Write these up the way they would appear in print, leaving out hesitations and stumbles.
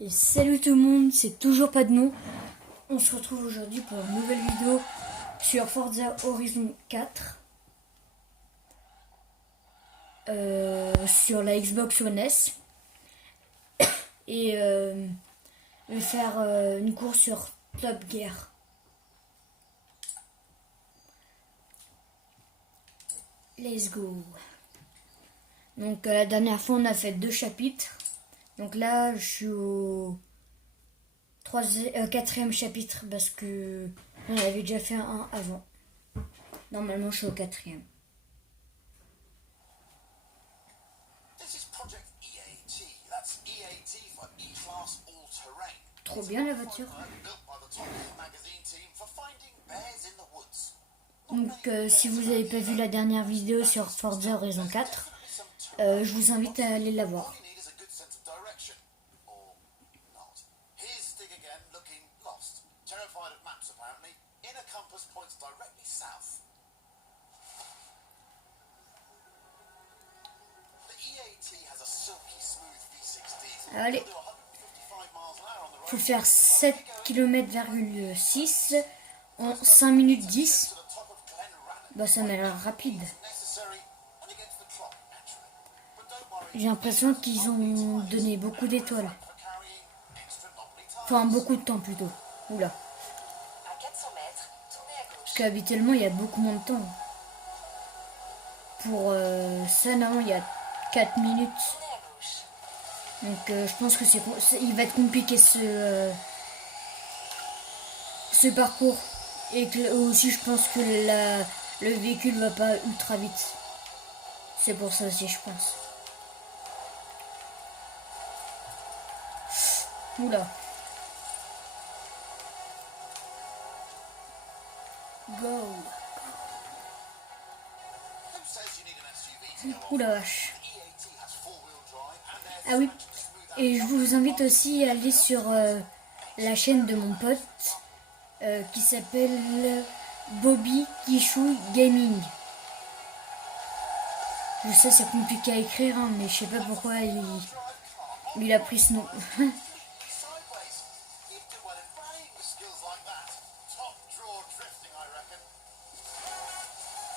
Et salut tout le monde, c'est toujours pas de nom. On se retrouve aujourd'hui pour une nouvelle vidéo sur Forza Horizon 4 sur la Xbox One S. Et je vais faire une course sur Top Gear. Let's go. Donc la dernière fois on a fait 2 chapitres. Donc là je suis au 4e chapitre parce que on avait déjà fait un avant. Normalement je suis au 4e. Trop bien la voiture. Donc si vous n'avez pas vu la dernière vidéo sur Forza Horizon 4, je vous invite à aller la voir. Allez, faut faire 7,6 km en 5 minutes 10. Bah ça m'a l'air rapide. J'ai l'impression qu'ils ont donné beaucoup d'étoiles. Enfin beaucoup de temps plutôt. Oula. Parce qu'habituellement il y a beaucoup moins de temps. Pour ça non, il y a 4 minutes. Donc je pense que il va être compliqué ce parcours. Et que, aussi je pense que le véhicule va pas ultra vite. C'est pour ça aussi je pense. Oula. Go. Oula vache. Ah oui. Et je vous invite aussi à aller sur la chaîne de mon pote qui s'appelle Bobby Kichou Gaming. Je sais c'est compliqué à écrire hein, mais je sais pas pourquoi il a pris ce nom.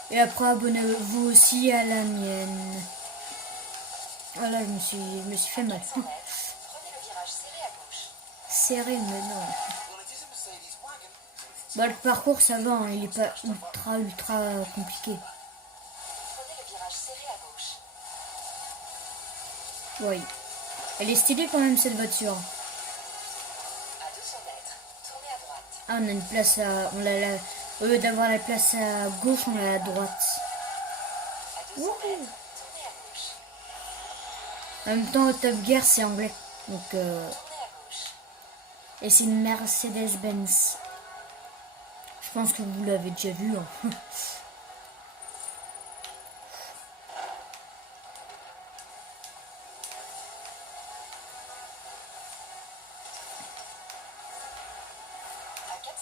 Et après abonnez-vous aussi à la mienne. Voilà, je me suis fait mal. Serré, mais non. Bah, le parcours, ça va, hein, il est pas ultra compliqué. Oui. Elle est stylée quand même, cette voiture. Ah, on a une place à... au lieu d'avoir la place à gauche, on l'a à droite. Wouhou. En même temps, Top Gear, c'est anglais. Donc, et c'est une Mercedes-Benz. Je pense que vous l'avez déjà vu. Hein.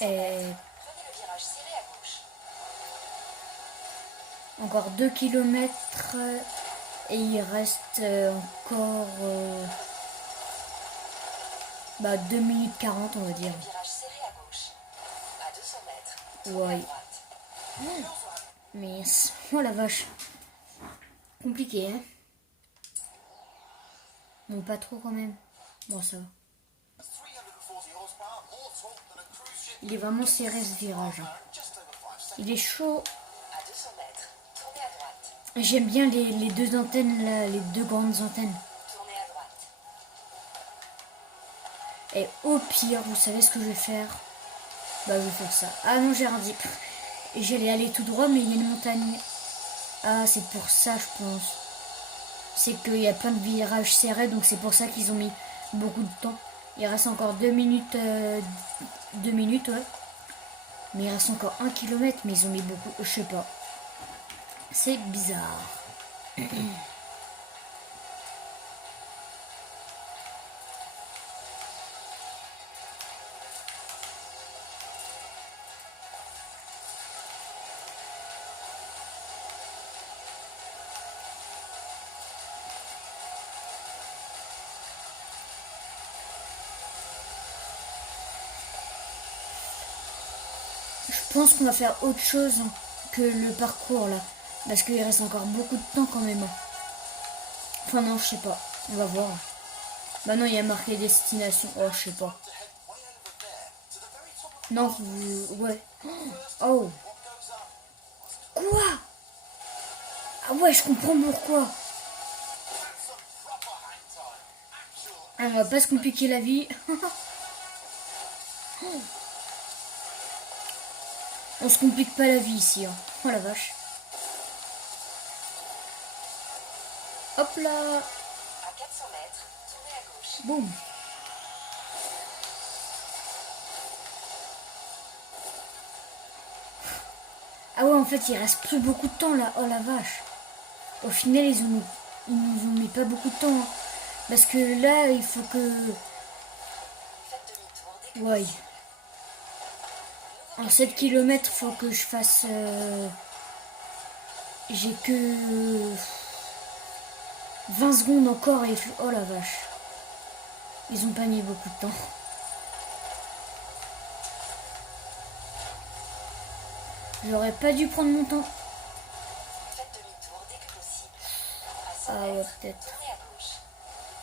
Et encore 2 km et il reste encore 2 minutes 40 on va dire. Ouais. Mais oh la vache. Compliqué hein. Bon pas trop quand même. Bon ça va. Il est vraiment serré ce virage. Il est chaud. J'aime bien les deux antennes là, les deux grandes antennes. Et au pire, vous savez ce que je vais faire? Bah je vais faire ça. Ah non j'ai rien dit. J'allais aller tout droit mais il y a une montagne. Ah c'est pour ça je pense. C'est qu'il y a plein de virages serrés donc c'est pour ça qu'ils ont mis beaucoup de temps. Il reste encore 2 minutes. 2 minutes ouais. Mais il reste encore 1 km mais ils ont mis beaucoup. Je sais pas. C'est bizarre. Je pense qu'on va faire autre chose que le parcours là. Parce qu'il reste encore beaucoup de temps quand même. Enfin non, je sais pas. On va voir. Bah non, il y a marqué destination. Oh, je sais pas. Non, ouais. Oh. Quoi? Ah ouais, je comprends pourquoi. Ah, on va pas se compliquer la vie. On se complique pas la vie ici. Hein. Oh la vache. Hop là. À 400 mètres, tournez à gauche. Boum. Ah ouais, en fait, il reste plus beaucoup de temps là. Oh la vache. Au final, ils nous ont mis pas beaucoup de temps. Hein. Parce que là, il faut que... Faites demi-tour dès que Ouais. possible. En 7 km, faut que je fasse... J'ai que... 20 secondes encore et... Oh la vache. Ils ont pas mis beaucoup de temps. J'aurais pas dû prendre mon temps. Faites demi-tour dès que possible. À 100 Ah ouais, mètres, peut-être. tournez à gauche.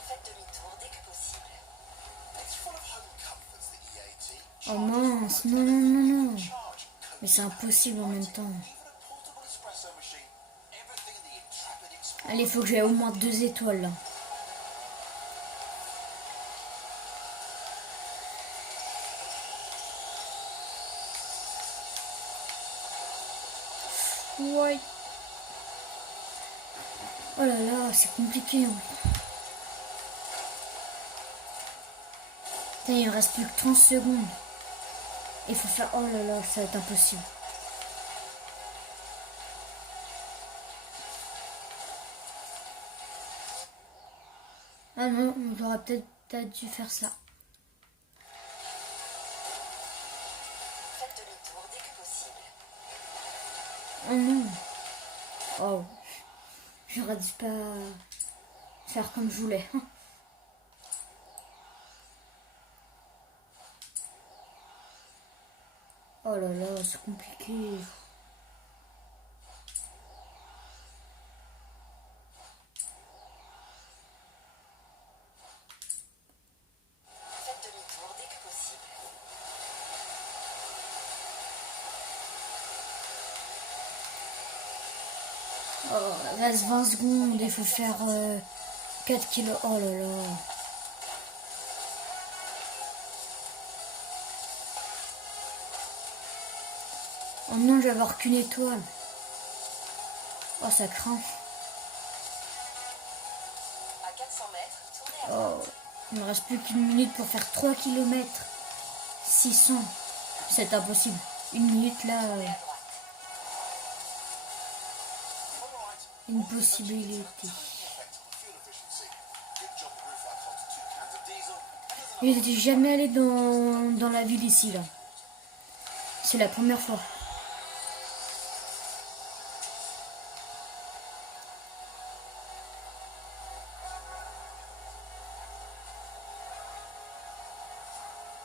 Faites demi-tour dès que possible. Oh mince, non, non, non, non. Mais c'est impossible en même temps. Allez, il faut que j'aie au moins 2 étoiles là. Ouais. Oh là là, c'est compliqué. Hein. Putain, il me reste plus que 30 secondes. Il faut faire... Oh là là, ça va être impossible. Ah non, j'aurais peut-être dû faire ça. Faites demi-tour dès que possible. Oh non. Oh. J'aurais dû pas faire comme je voulais. Oh là là, c'est compliqué. Faites demi-tour dès que possible. Oh, il reste 20 secondes, il faut faire 4 kilos. Oh là là. Oh non, je vais avoir qu'une étoile. Oh, ça craint. À 400 mètres, tournez à droite. Oh, il me reste plus qu'une minute pour faire 3 km. 600. C'est impossible. Une minute là, Tournez à droite. une possibilité. Je n'étais jamais allé dans la ville ici là. C'est la première fois.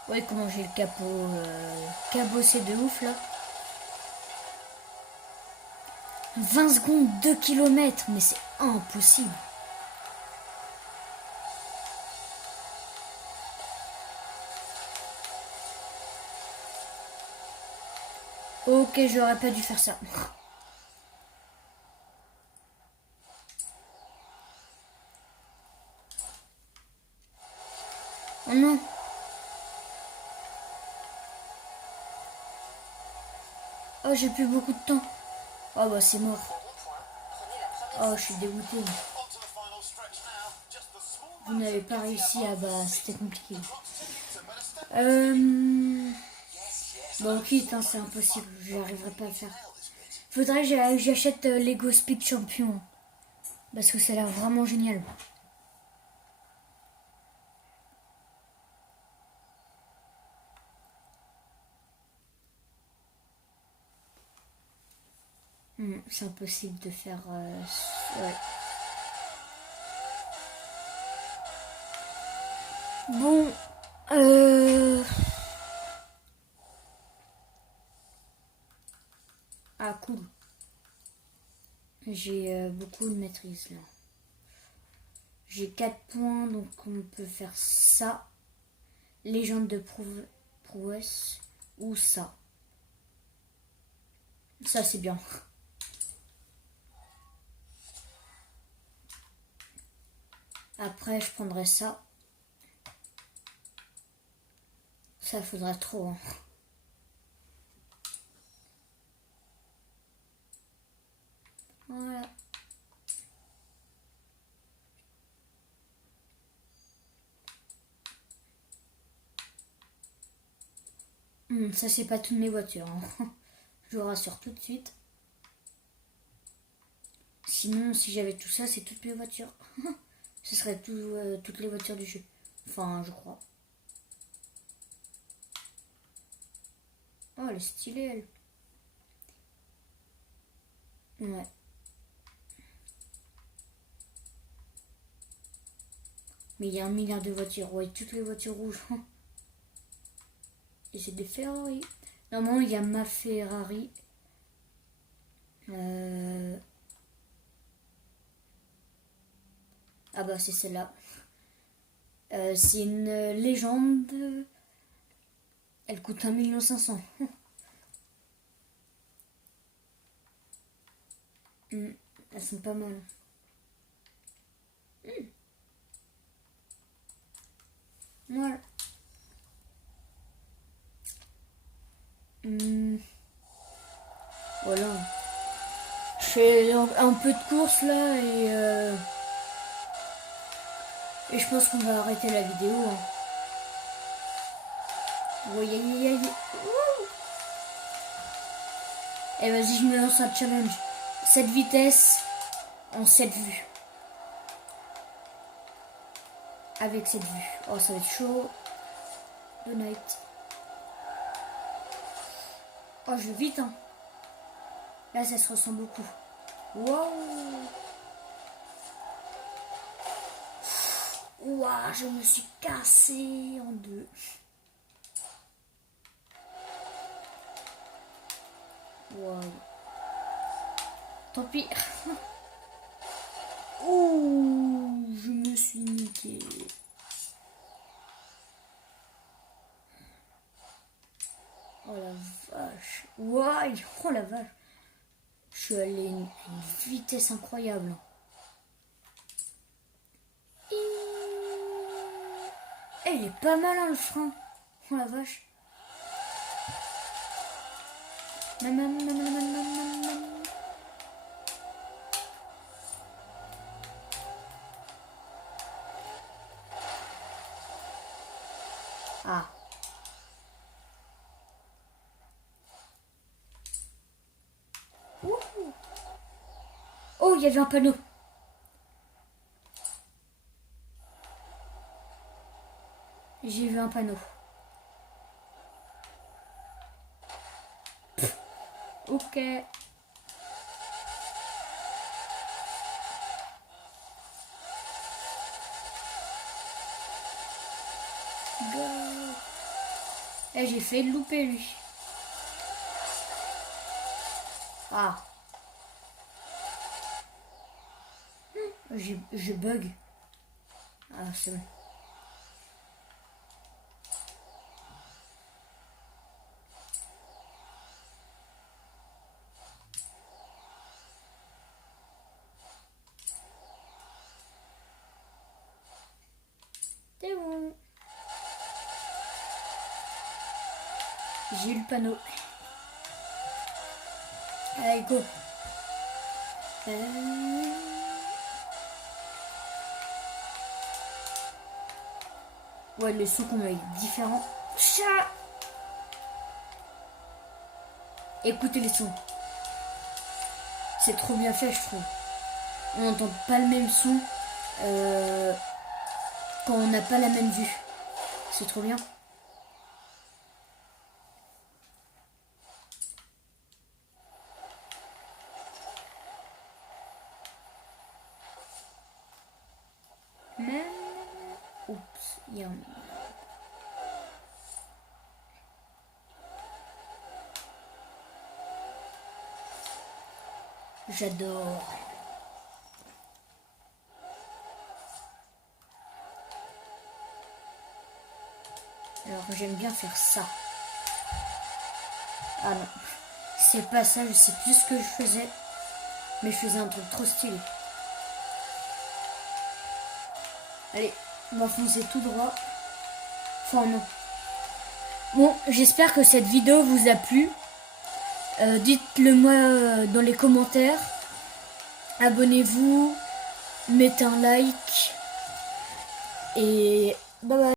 Ouais, comment j'ai le capot cabossé de ouf là. 20 secondes, 2 km, mais c'est impossible. Ok, j'aurais pas dû faire ça. Oh non. Oh, j'ai plus beaucoup de temps. Oh bah c'est mort. Au rond-point, prenez la première Oh, je suis dégoûté. Vous n'avez pas réussi à... Bah, c'était compliqué. Bon, quitte, hein, c'est impossible. Je n'arriverai pas à faire. Faudrait que j'achète Lego Speed Champion. Parce que ça a l'air vraiment génial. C'est impossible de faire... ouais. Bon... cool. J'ai beaucoup de maîtrise là. J'ai 4 points, donc on peut faire ça. Légende de prouesse ou ça. Ça c'est bien. Après je prendrai ça. Ça faudrait trop. Hein. Voilà. Ça c'est pas toutes mes voitures. Hein. Je vous rassure tout de suite. Sinon si j'avais tout ça c'est toutes mes voitures. Ce serait toutes les voitures du jeu. Enfin je crois. Oh elle est stylée elle. Ouais. Mais il y a 1 milliard de voitures. Ouais, toutes les voitures rouges. Et c'est des Ferrari. Normalement, il y a ma Ferrari. Ah bah, c'est celle-là. C'est une légende. Elle coûte 1,5 million. Elles sont pas mal. Voilà. Voilà. Je fais un peu de course là et je pense qu'on va arrêter la vidéo. Hein. Ouais, et vas-y, je me lance un challenge. 7 vitesses en 7 vues. Avec cette vue. Oh, ça va être chaud. The night. Oh, je vais vite, hein. Là, ça se ressent beaucoup. Waouh. Waouh, je me suis cassé en deux. Waouh. Tant pis. Ouh, je me suis niqué. Oh la vache. Waouh, oh la vache. Je suis allé à une vitesse incroyable. Et il est pas mal hein, le frein. Oh la vache. Ah. Oh, il y avait un panneau. J'ai vu un panneau. Ok. Et j'ai fait louper lui. Ah. Je bug. Ah, c'est bon. C'est bon. J'ai eu le panneau. Allez, go. Ouais, le son qu'on a est différent. Chat. Écoutez les sons. C'est trop bien fait, je trouve. On n'entend pas le même son quand on n'a pas la même vue. C'est trop bien. Oups, il y a un... J'adore. Alors j'aime bien faire ça. Ah non, c'est pas ça, je sais plus ce que je faisais. Mais je faisais un truc trop stylé. Allez, on va foncer tout droit. Enfin non. Bon, j'espère que cette vidéo vous a plu. Dites-le moi dans les commentaires. Abonnez-vous, mettez un like. Et bye bye.